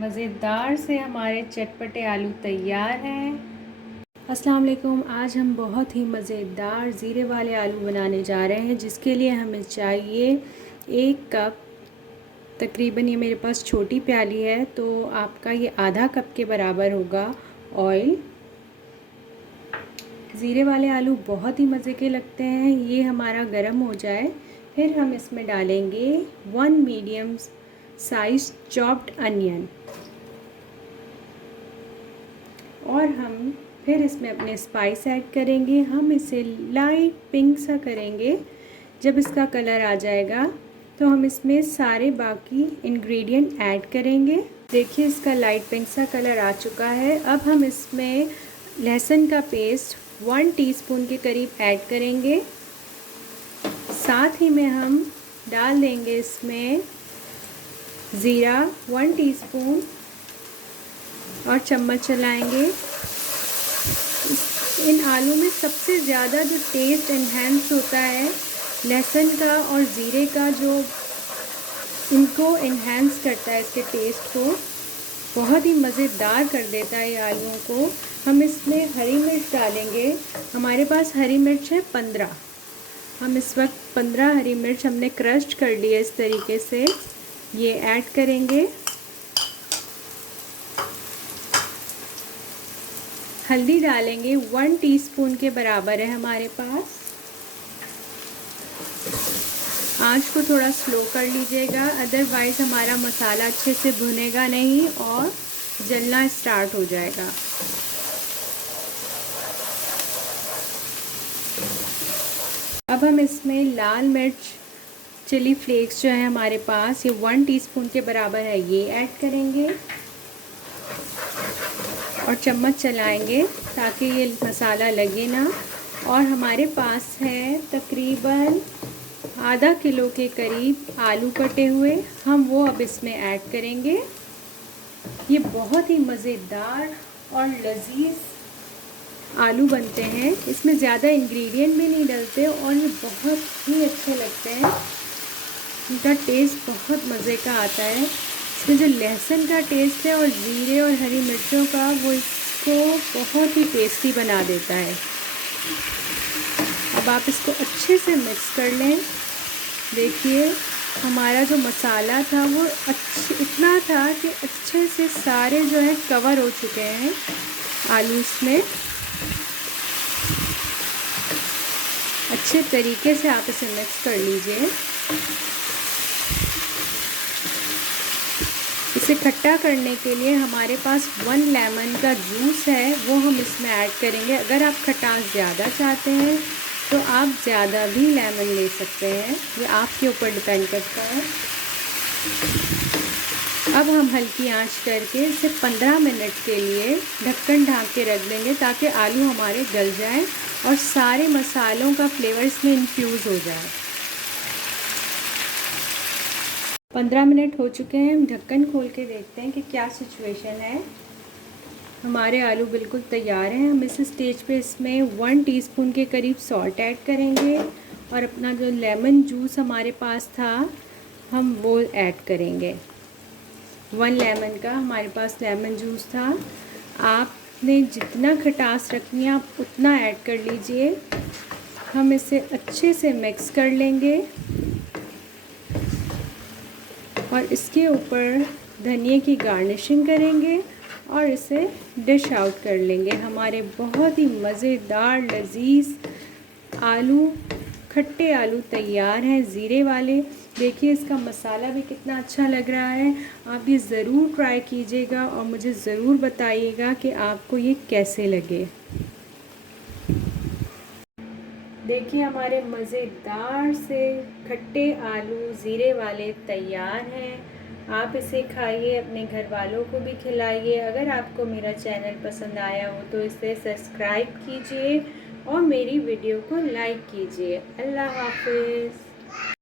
मज़ेदार से हमारे चटपटे आलू तैयार हैं। अस्सलाम वालेकुम। आज हम बहुत ही मज़ेदार ज़ीरे वाले आलू बनाने जा रहे हैं, जिसके लिए हमें चाहिए 1 कप। तकरीबन ये मेरे पास छोटी प्याली है, तो आपका ये आधा कप के बराबर होगा ऑयल। ज़ीरे वाले आलू बहुत ही मज़े के लगते हैं। ये हमारा गरम हो जाए, फिर हम इसमें डालेंगे 1 मीडियम साइज चॉप्ड अनियन, और हम फिर इसमें अपने स्पाइस ऐड करेंगे। हम इसे लाइट पिंक सा करेंगे। जब इसका कलर आ जाएगा तो हम इसमें सारे बाकी इंग्रेडिएंट ऐड करेंगे। देखिए इसका लाइट पिंक सा कलर आ चुका है। अब हम इसमें लहसुन का पेस्ट 1 टीस्पून के करीब ऐड करेंगे। साथ ही में हम डाल देंगे इसमें ज़ीरा 1 टीस्पून और चम्मच चलाएंगे। इन आलू में सबसे ज़्यादा जो टेस्ट इन्हेंस होता है लहसुन का और ज़ीरे का, जो इनको इन्हेंस करता है, इसके टेस्ट को बहुत ही मज़ेदार कर देता है ये आलूओं को। हम इसमें हरी मिर्च डालेंगे। हमारे पास हरी मिर्च है 15। हम इस वक्त 15 हरी मिर्च हमने क्रश कर ली है इस तरीके से, ये ऐड करेंगे। हल्दी डालेंगे 1 टीस्पून के बराबर है हमारे पास। आंच को थोड़ा स्लो कर लीजिएगा, अदरवाइज़ हमारा मसाला अच्छे से भुनेगा नहीं और जलना स्टार्ट हो जाएगा। अब हम इसमें लाल मिर्च चिली फ्लेक्स जो है हमारे पास, ये 1 टीस्पून के बराबर है, ये ऐड करेंगे और चम्मच चलाएंगे ताकि ये मसाला लगे ना। और हमारे पास है तकरीबन आधा किलो के करीब आलू कटे हुए, हम वो अब इसमें ऐड करेंगे। ये बहुत ही मज़ेदार और लजीज आलू बनते हैं। इसमें ज़्यादा इंग्रेडिएंट भी नहीं डलते और ये बहुत ही अच्छे लगते हैं। इनका टेस्ट बहुत मज़े का आता है। इसमें जो लहसुन का टेस्ट है और ज़ीरे और हरी मिर्चों का, वो इसको बहुत ही टेस्टी बना देता है। अब आप इसको अच्छे से मिक्स कर लें। देखिए हमारा जो मसाला था वो इतना था कि अच्छे से सारे जो है कवर हो चुके हैं आलू इसमें। अच्छे तरीके से आप इसे मिक्स कर लीजिए। इसे खट्टा करने के लिए हमारे पास 1 लेमन का जूस है, वो हम इसमें ऐड करेंगे। अगर आप खटास ज़्यादा चाहते हैं तो आप ज़्यादा भी लेमन ले सकते हैं, ये आपके ऊपर डिपेंड करता है। अब हम हल्की आंच करके इसे 15 मिनट के लिए ढक्कन ढाँक के रख देंगे ताकि आलू हमारे गल जाएं और सारे मसालों का फ्लेवर इसमें इन्फ्यूज़ हो जाए। 15 मिनट हो चुके हैं। हम ढक्कन खोल के देखते हैं कि क्या सिचुएशन है। हमारे आलू बिल्कुल तैयार हैं। हम इस स्टेज पे इसमें 1 टीस्पून के करीब सॉल्ट ऐड करेंगे और अपना जो लेमन जूस हमारे पास था हम वो ऐड करेंगे। 1 लेमन का हमारे पास लेमन जूस था। आपने जितना खटास रखनी है आप उतना ऐड कर लीजिए। हम इसे अच्छे से मिक्स कर लेंगे और इसके ऊपर धनिए की गार्निशिंग करेंगे और इसे डिश आउट कर लेंगे। हमारे बहुत ही मज़ेदार लजीज आलू, खट्टे आलू तैयार हैं ज़ीरे वाले। देखिए इसका मसाला भी कितना अच्छा लग रहा है। आप ये ज़रूर ट्राई कीजिएगा और मुझे ज़रूर बताइएगा कि आपको ये कैसे लगे। देखिए हमारे मज़ेदार से खट्टे आलू ज़ीरे वाले तैयार हैं। आप इसे खाइए, अपने घर वालों को भी खिलाइए। अगर आपको मेरा चैनल पसंद आया हो तो इसे सब्सक्राइब कीजिए और मेरी वीडियो को लाइक कीजिए। अल्लाह हाफ़िज़।